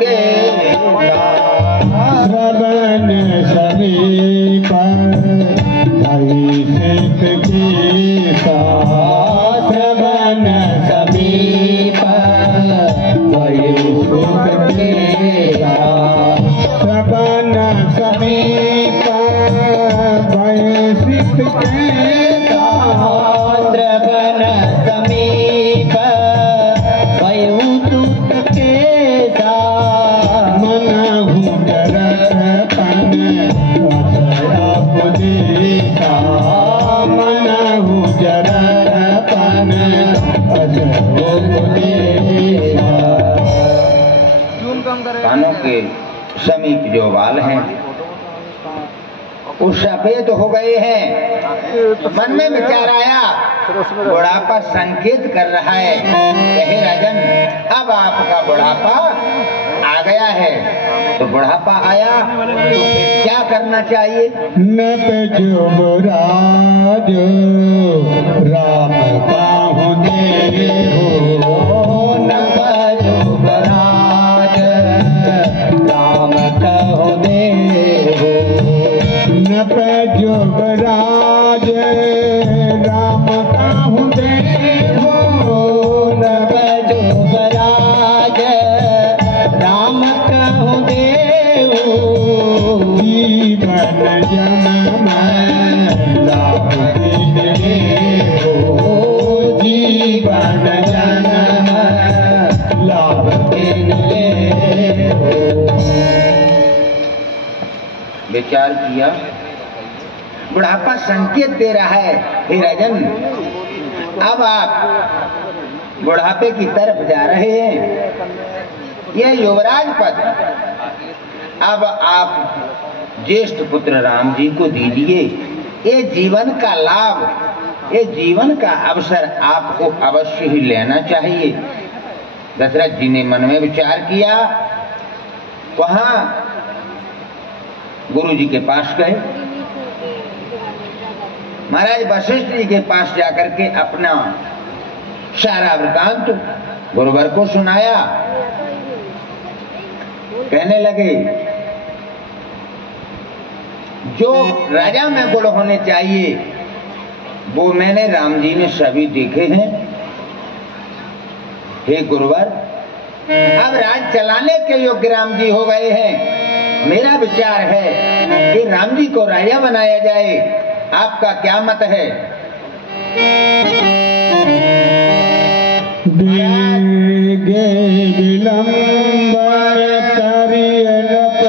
के श्रवण समीप अभिषेक के श्रवण समीप सुख के श्रवण समीप वैशिष्ट के श्रवण समीप वयुतुक के मन हुदरपन उपदेशा मन हुदरपन उपदेशा। कानों के समीप जो बाल हैं वो सफेद हो गए हैं। मन में विचार आया, बुढ़ापा संकेत कर रहा है, कहे राजन अब आपका बुढ़ापा आ गया है। तो बुढ़ापा आया तो फिर क्या करना चाहिए? नत जुबराज राम काहु दे हो नव जुबराज राम कहु दे हो। नप जुबराज राम काहु दे हो नव जुबराज राम कहु दे हो। जीवन जन्म लाभ दे हो जीवन जन्म लाभ दे हो। विचार किया, बुढ़ापा संकेत दे रहा है, हे राजन अब आप बुढ़ापे की तरफ जा रहे हैं, यह युवराज पद अब आप ज्येष्ठ पुत्र राम जी को दीजिए। ये जीवन का लाभ, ये जीवन का अवसर आपको अवश्य ही लेना चाहिए। दशरथ जी ने मन में विचार किया, वहां गुरु जी के पास गए, महाराज वशिष्ठ जी के पास जाकर के अपना सारा वृतांत गुरुवर को सुनाया। कहने लगे जो राजा में गुण होने चाहिए वो मैंने राम जी ने सभी देखे हैं। हे गुरुवर अब राज चलाने के योग्य राम जी हो गए हैं। मेरा विचार है कि राम जी को राजा बनाया जाए, आपका क्या मत है? गे विलंबर करियनप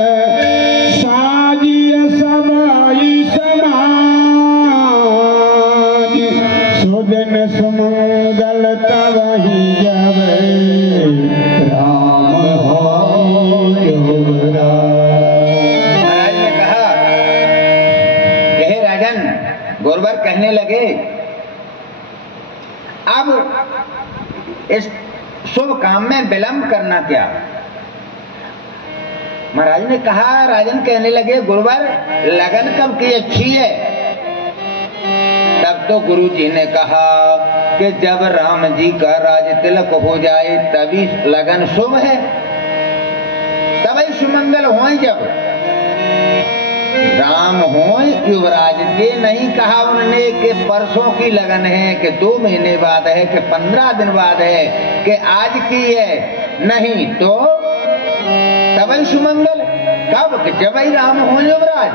साजिय सबाई समाज सुजन सुमंगल तवहि जब राम हो महाराज ने कहा, हे राजन, गुरुवर कहने लगे अब इस शुभ काम में विलंब करना क्या? महाराज ने कहा, राजन कहने लगे गुरुवर लगन कब की अच्छी है? तब तो गुरु जी ने कहा कि जब राम जी का राज तिलक हो जाए तभी लगन शुभ है, तभी सुमंगल हो। जब राम हो युवराज के, नहीं कहा उन्होंने कि परसों की लगन है, कि 2 महीने बाद है, कि 15 दिन बाद है, कि आज की है, नहीं तो तभी सुमंगल। कब? कि जब ही राम हो युवराज।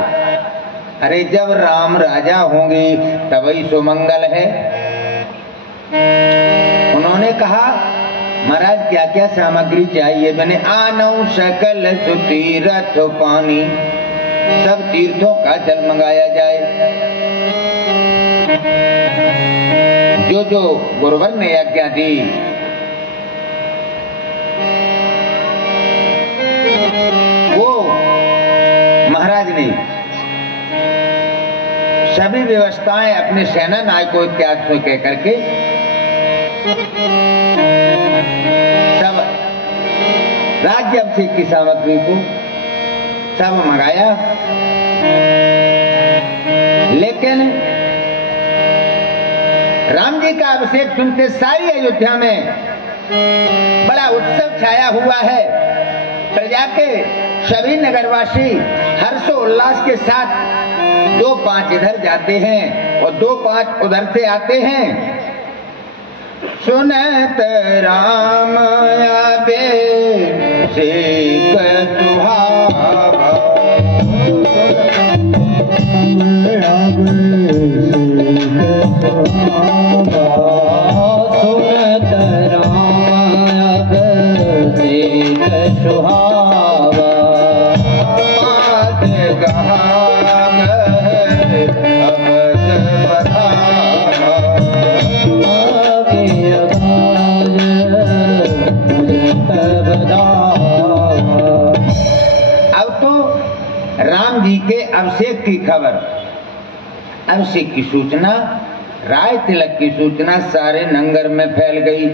अरे जब राम राजा होंगे तभी सुमंगल है। उन्होंने कहा महाराज क्या क्या सामग्री चाहिए? मैंने आनौ सकल सुतीरथ पानी, सब तीर्थों का जल मंगाया जाए। जो जो गुरुवर ने आज्ञा दी वो महाराज ने सभी व्यवस्थाएं अपने सेना नायकों इत्यादि से कह करके सब राज्य अभिषेक की सामग्री को सब मंगाया। लेकिन राम जी का अभिषेक सुनते सारी अयोध्या में बड़ा उत्सव छाया हुआ है। प्रजा के सभी नगरवासी हर्षोल्लास के साथ 2-5 इधर जाते हैं और 2-5 उधर से आते हैं। सुनत राम आबे सीख सुहावा, सुनत राम सीख सुहावा, राम जी के अभिषेक की खबर, अभिषेक की सूचना, राय तिलक की सूचना सारे नंगर में फैल गई,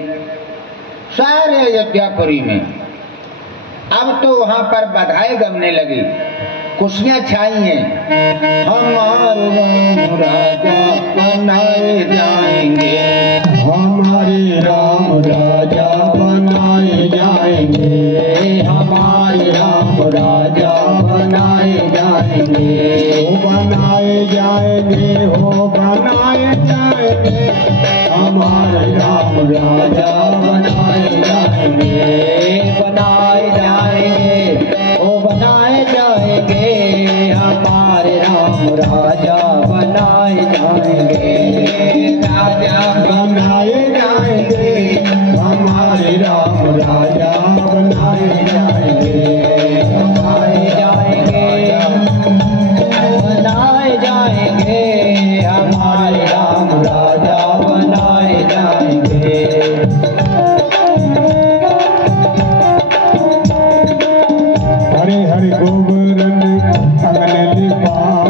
सारे अयोध्यापुरी में। अब तो वहां पर बधाई गमने लगी, खुशियां छाई हैं। हमारे राम राजा बनाए जाएंगे, हमारे राम राजा बनाए जाएंगे, हमारे राम राजा बनाए जाएंगे, बनाए जाएंगे, हो बनाए जाएंगे, हमारे राम राजा बनाए जाएंगे, बनाए जाएंगे, ओ बनाए जाएंगे, हमारे राम राजा बनाए जाएंगे, राजा बनाए जाएंगे, हमारे राम राजा बनाए जाएंगे, बनाए जाएंगे, बनाए जाएंगे, हमारे राम राजा बनाए जाएंगे। हरे हरे गोबरन अगन लिपाओ,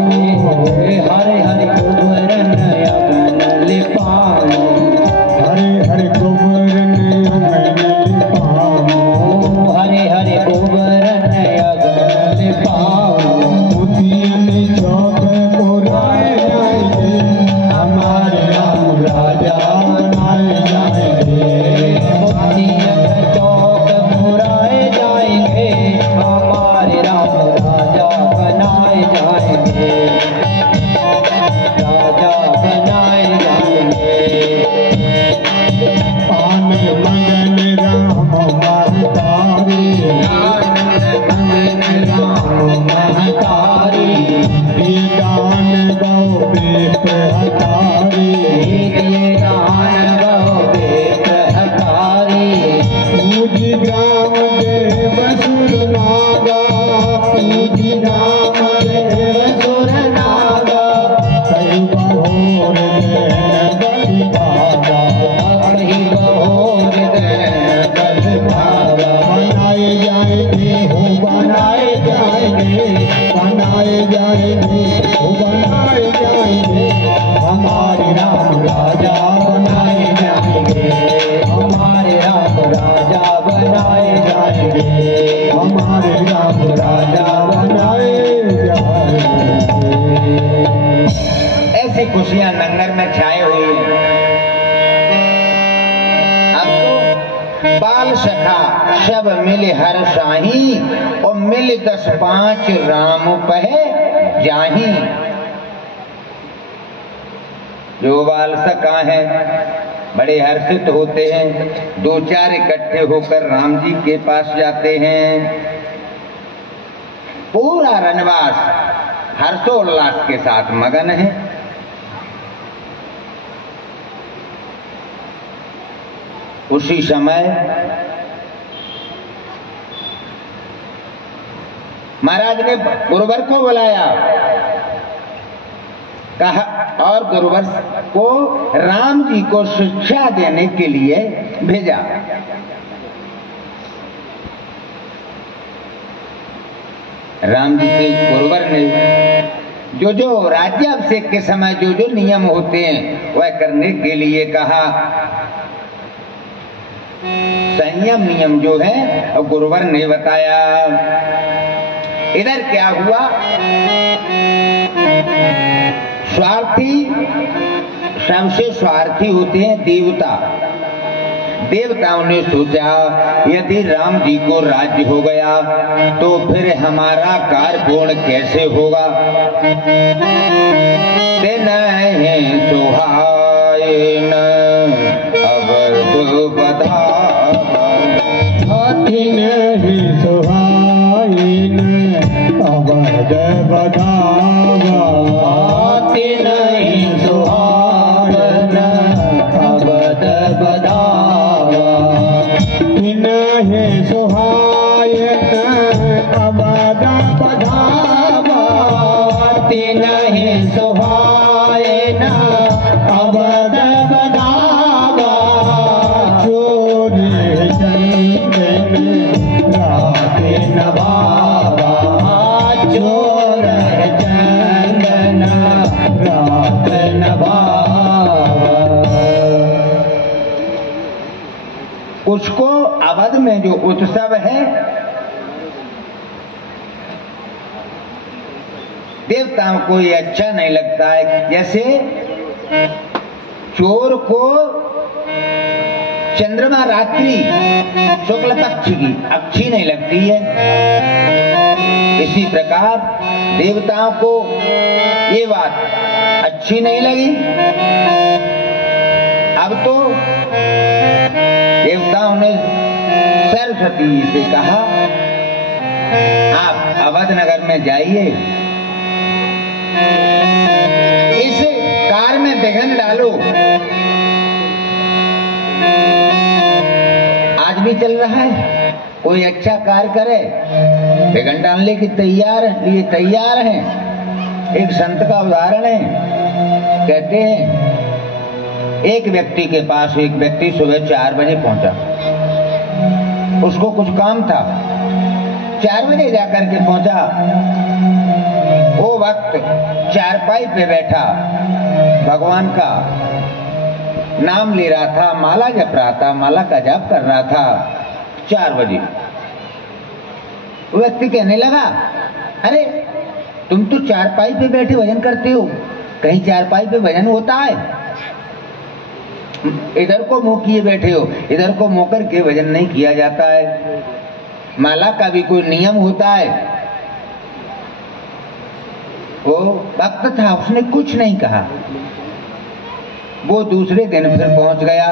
हरे हरे गोबरन अगन लिपाओ, हरे हरे गोबरन अगन लिपाओ, हरे हरे गोबरन अगन लिपाओ, मोतियन चौक पुराए जाएंगे, हमारे राम राजा बनाए जाएंगे, मोतियन चौक पुराए जाएंगे, हमारे राम राजा बनाए जाएंगे, राजा बनाए जाएंगे। आनंद मगन राम महतारी, आनंद मगन राम महतारी, ये गान गौ बेत हतारी, ये गान गौ बेत हतारी, पूजी ग्राम देव सुर नागा, पूजी राम देव सुर नागा, कई बहोर देन बलि भागा, कहीं बहोर देन बलि भागा, बनाए जाएंगे, हो बनाए जाएंगे, बनाए जाएंगे, हो बनाए जाएंगे, हमारे राम राजा बनाए जाएंगे, हमारे राम राजा बनाए जाएंगे, हमारे राम राजा बनाए जाएंगे। ऐसी खुशियां नंगर में छाई हुई हैं। अब तो बाल सखा सब मिले हर शाही, और मिल 10-5 राम पहे जाही। जो बाल सखा है बड़े हर्षित होते हैं, 2-4 इकट्ठे होकर राम जी के पास जाते हैं। पूरा रनवास हर्षोल्लास के साथ मगन है। उसी समय महाराज ने गुरुवर को बुलाया, कहा और गुरुवर को राम जी को शिक्षा देने के लिए भेजा। राम जी के गुरुवर ने जो जो राज्याभिषेक के समय जो जो नियम होते हैं वह करने के लिए कहा। संयम नियम जो है और गुरुवर ने बताया। इधर क्या हुआ, स्वार्थी सबसे स्वार्थी होते हैं देवता। देवताओं ने सोचा यदि राम जी को राज्य हो गया तो फिर हमारा कार्य पूर्ण कैसे होगा। दिन है सुहायन अवध बधावा, दिन है सुहायन अवध बधावा, दिन है सुहायन अवध बधावा, दिन है सुहायन अवध बधावा, दिन है सुहायन अवध बधावा, चोरी चंदन रात नवावा, चोर चंदन रात नवावा। उसको अवध में जो उत्सव है देवताओं को ये अच्छा नहीं लगता है। जैसे चोर को चंद्रमा रात्रि शुक्ल पक्ष की अच्छी नहीं लगती है, इसी प्रकार देवताओं को ये बात अच्छी नहीं लगी। अब तो देवताओं ने सरस्वती जी से कहा आप अवध नगर में जाइए, इस कार में विघ्न डालो। आज भी चल रहा है, कोई अच्छा कार्य करे विघ्न डालने की लिए तैयार हैं। एक संत का उदाहरण है, कहते हैं एक व्यक्ति के पास एक व्यक्ति सुबह 4 बजे पहुंचा, उसको कुछ काम था, 4 बजे जाकर के पहुंचा। वो वक्त चारपाई पे बैठा भगवान का नाम ले रहा था, माला जप रहा था, माला का जाप कर रहा था। 4 बजे वो व्यक्ति कहने लगा, अरे तुम तो चारपाई पे बैठे भजन करते हो, कहीं चारपाई पे भजन होता है? इधर को मुंह किए बैठे हो, इधर को मुंह करके भजन नहीं किया जाता है, माला का भी कोई नियम होता है। वो भक्त था, उसने कुछ नहीं कहा। वो दूसरे दिन फिर पहुंच गया,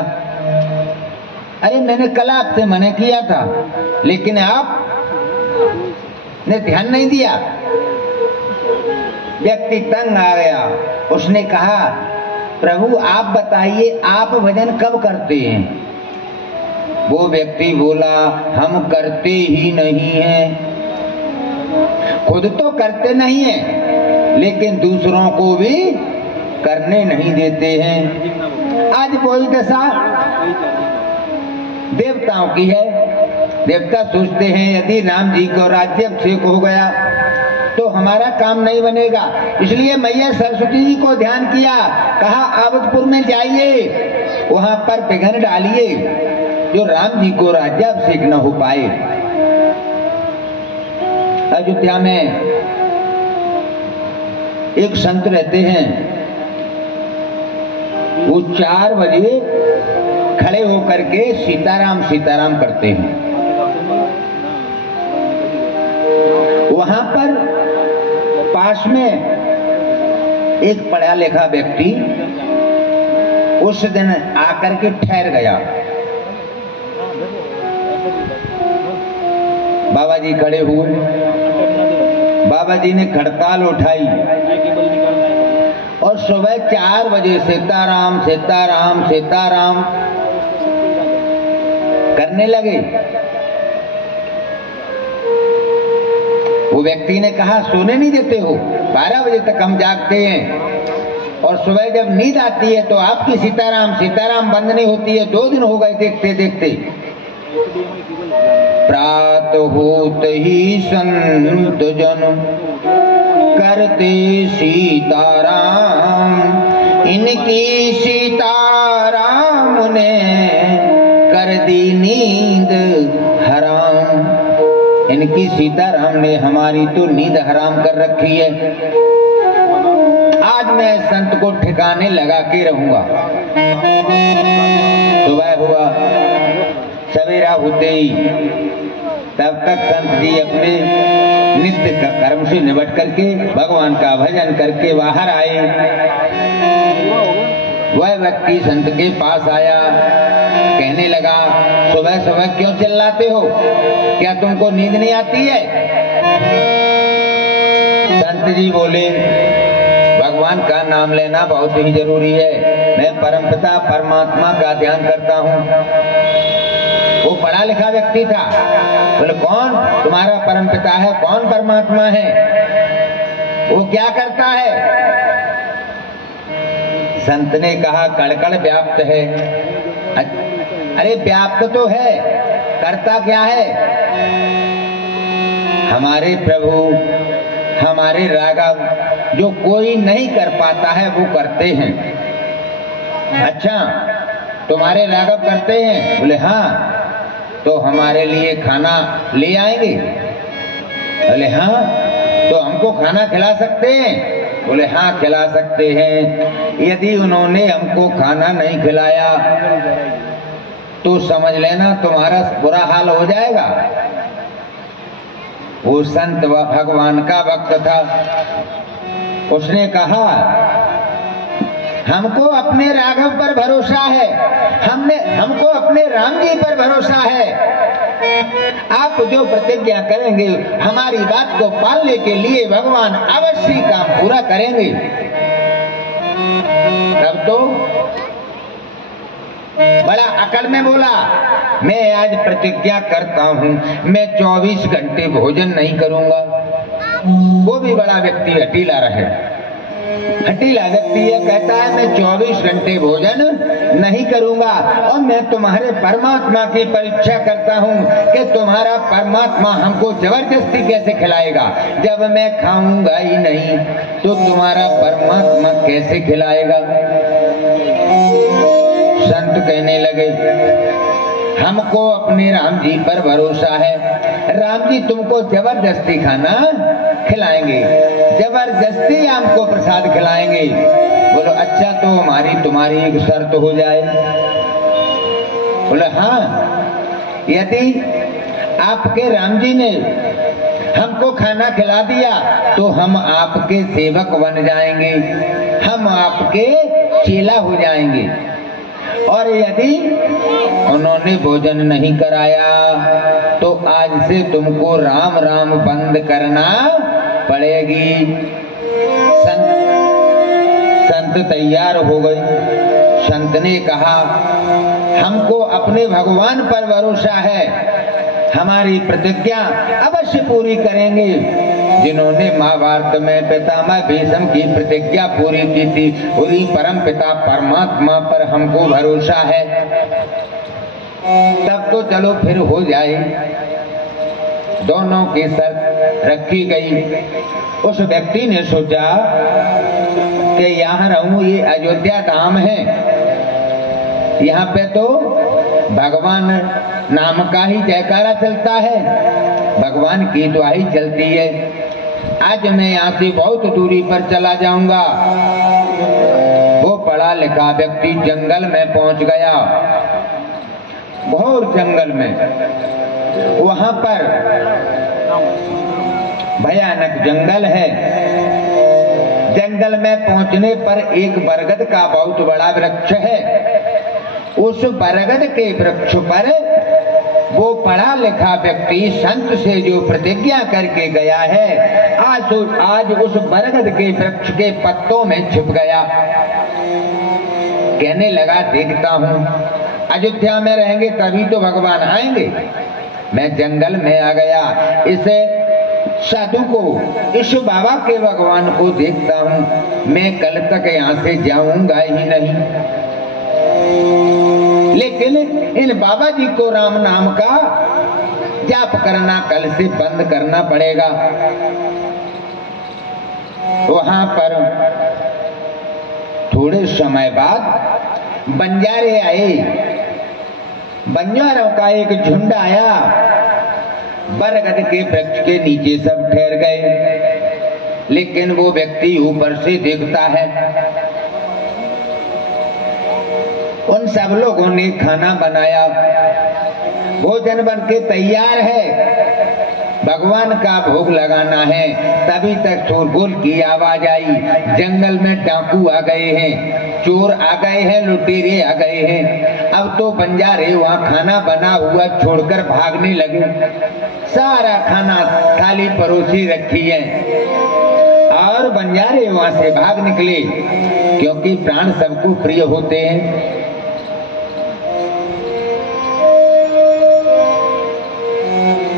अरे मैंने कल आपसे मना किया था लेकिन आप ने ध्यान नहीं दिया। व्यक्ति तंग आ गया, उसने कहा प्रभु आप बताइए आप भजन कब करते हैं? वो व्यक्ति बोला हम करते ही नहीं हैं, खुद तो करते नहीं हैं लेकिन दूसरों को भी करने नहीं देते हैं। आज वही दशा देवताओं की है। देवता सोचते हैं यदि राम जी को राज्याभिषेक हो गया तो हमारा काम नहीं बनेगा, इसलिए मैया सरस्वती जी को ध्यान किया, कहा अवधपुर में जाइए, वहां पर विघ्न डालिए जो राम जी को राज्याभिषेक न हो पाए। अयोध्या में एक संत रहते हैं, वो 4 बजे खड़े होकर के सीताराम सीताराम करते हैं। वहां पर पास में एक पढ़ा लिखा व्यक्ति उस दिन आकर के ठहर गया। बाबा जी खड़े हुए, बाबा जी ने खड़ताल उठाई और सुबह 4 बजे सीताराम सीताराम सीताराम करने लगे। वो व्यक्ति ने कहा सोने नहीं देते हो, 12 बजे तक हम जागते हैं और सुबह जब नींद आती है तो आपकी सीताराम सीताराम बंद नहीं होती है। 2 दिन हो गए देखते देखते। प्रातः होत ही संत जन करते सीताराम, इनकी सीताराम ने कर दी नींद हराम। इनकी सीताराम ने हमारी तो नींद हराम कर रखी है। आज मैं संत को ठिकाने लगा के रहूंगा। सुबह हुआ, सवेरा होते ही तब तक संत जी अपने नित्य का कर्म से निपट करके भगवान का भजन करके बाहर आए। वह व्यक्ति संत के पास आया, कहने लगा, सुबह सुबह क्यों चिल्लाते हो, क्या तुमको नींद नहीं आती है? संत जी बोले, भगवान का नाम लेना बहुत ही जरूरी है, मैं परमपिता परमात्मा का ध्यान करता हूँ। वो पढ़ा लिखा व्यक्ति था। बोले, कौन तुम्हारा परमपिता है, कौन परमात्मा है, वो क्या करता है? संत ने कहा, कड़कड़ व्याप्त है। अरे व्याप्त तो है, करता क्या है? हमारे प्रभु, हमारे राघव जो कोई नहीं कर पाता है वो करते हैं। अच्छा, तुम्हारे राघव करते हैं? बोले हाँ। तो हमारे लिए खाना ले आएंगे? बोले हाँ। तो हमको खाना खिला सकते हैं? बोले हाँ, खिला सकते हैं। यदि उन्होंने हमको खाना नहीं खिलाया तो समझ लेना तुम्हारा बुरा हाल हो जाएगा। वो संत व भगवान का भक्त था। उसने कहा, हमको अपने राघव पर भरोसा है, हमको अपने राम जी पर भरोसा है। आप जो प्रतिज्ञा करेंगे हमारी बात को पालने के लिए भगवान अवश्य काम पूरा करेंगे। तब तो बड़ा अकड़ में बोला, मैं आज प्रतिज्ञा करता हूँ मैं 24 घंटे भोजन नहीं करूंगा। वो भी बड़ा व्यक्ति हठीला रहे, हठीला व्यक्ति ये कहता है मैं 24 घंटे भोजन नहीं करूंगा और मैं तुम्हारे परमात्मा की परीक्षा करता हूँ कि तुम्हारा परमात्मा हमको जबरदस्ती कैसे खिलाएगा। जब मैं खाऊंगा ही नहीं तो तुम्हारा परमात्मा कैसे खिलाएगा। संत कहने लगे, हमको अपने राम जी पर भरोसा है, राम जी तुमको जबरदस्ती खाना खिलाएंगे, जबरदस्ती हमको प्रसाद खिलाएंगे। बोलो अच्छा, तो हमारी तुम्हारी एक शर्त हो जाए। बोले हाँ, यदि आपके राम जी ने हमको खाना खिला दिया तो हम आपके सेवक बन जाएंगे, हम आपके चेला हो जाएंगे। और यदि उन्होंने भोजन नहीं कराया तो आज से तुमको राम राम बंद करना पड़ेगी। संत तैयार हो गए। संत ने कहा, हमको अपने भगवान पर भरोसा है, हमारी प्रतिज्ञा अवश्य पूरी करेंगे। जिन्होंने महाभारत में पितामह भीष्म की प्रतिज्ञा पूरी की थी, उन्हीं परम पिता परमात्मा पर हमको भरोसा है। तब तो चलो फिर हो जाए। दोनों की शर्त रखी गई। उस व्यक्ति ने सोचा कि यहाँ रहूं, ये अयोध्या धाम है, यहाँ पे तो भगवान नाम का ही जयकारा चलता है, भगवान की दुआई चलती है। आज मैं यहाँ से बहुत दूरी पर चला जाऊंगा। वो पढ़ा लिखा व्यक्ति जंगल में पहुंच गया, घोर जंगल में। वहां पर भयानक जंगल है। जंगल में पहुंचने पर एक बरगद का बहुत बड़ा वृक्ष है। उस बरगद के वृक्ष पर वो पढ़ा लिखा व्यक्ति संत से जो प्रतिज्ञा करके गया है, आज उस बरगद के वृक्ष के पत्तों में छिप गया। कहने लगा, देखता हूँ अयोध्या में रहेंगे तभी तो भगवान आएंगे। मैं जंगल में आ गया, इसे साधु को, इस बाबा के भगवान को देखता हूँ। मैं कल तक यहाँ से जाऊंगा ही नहीं, लेकिन इन बाबा जी को राम नाम का जाप करना कल से बंद करना पड़ेगा। वहां पर थोड़े समय बाद बंजारे आए। बंजारों का एक झुंड आया, बरगद के वृक्ष के नीचे सब ठहर गए। लेकिन वो व्यक्ति ऊपर से देखता है। उन सब लोगों ने खाना बनाया। भोजन बन के तैयार है, भगवान का भोग लगाना है। तभी तक शोरगुल की आवाज आई। जंगल में डाकू आ गए हैं, चोर आ गए हैं, लुटेरे आ गए हैं। अब तो बंजारे वहाँ खाना बना हुआ छोड़कर भागने लगे। सारा खाना थाली परोसी रखी है और बंजारे वहाँ से भाग निकले, क्योंकि प्राण सबको प्रिय होते हैं।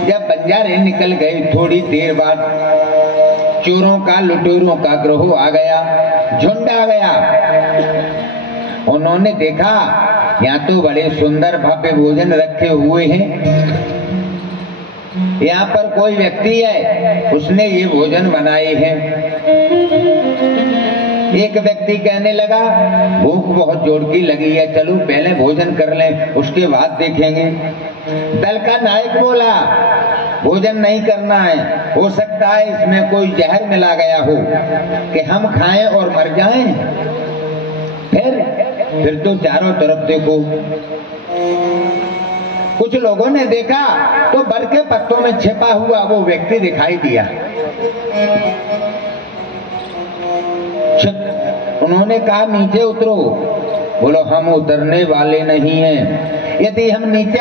जब बंजारे निकल गए, थोड़ी देर बाद चोरों का, लुटेरों का ग्रोह आ गया, झुंड आ गया। उन्होंने देखा यहाँ तो बड़े सुंदर भव्य भोजन रखे हुए हैं, यहाँ पर कोई व्यक्ति है, उसने ये भोजन बनाए हैं। एक व्यक्ति कहने लगा, भूख बहुत जोर की लगी है, चलो पहले भोजन कर लें, उसके बाद देखेंगे। दल का नायक बोला, भोजन नहीं करना है, हो सकता है इसमें कोई जहर मिला गया हो कि हम खाएं और मर जाएं। फिर तो चारों तरफ देखो। कुछ लोगों ने देखा तो बर के पत्तों में छिपा हुआ वो व्यक्ति दिखाई दिया। उन्होंने कहा, नीचे उतरो। बोलो, हम उतरने वाले नहीं हैं। यदि हम नीचे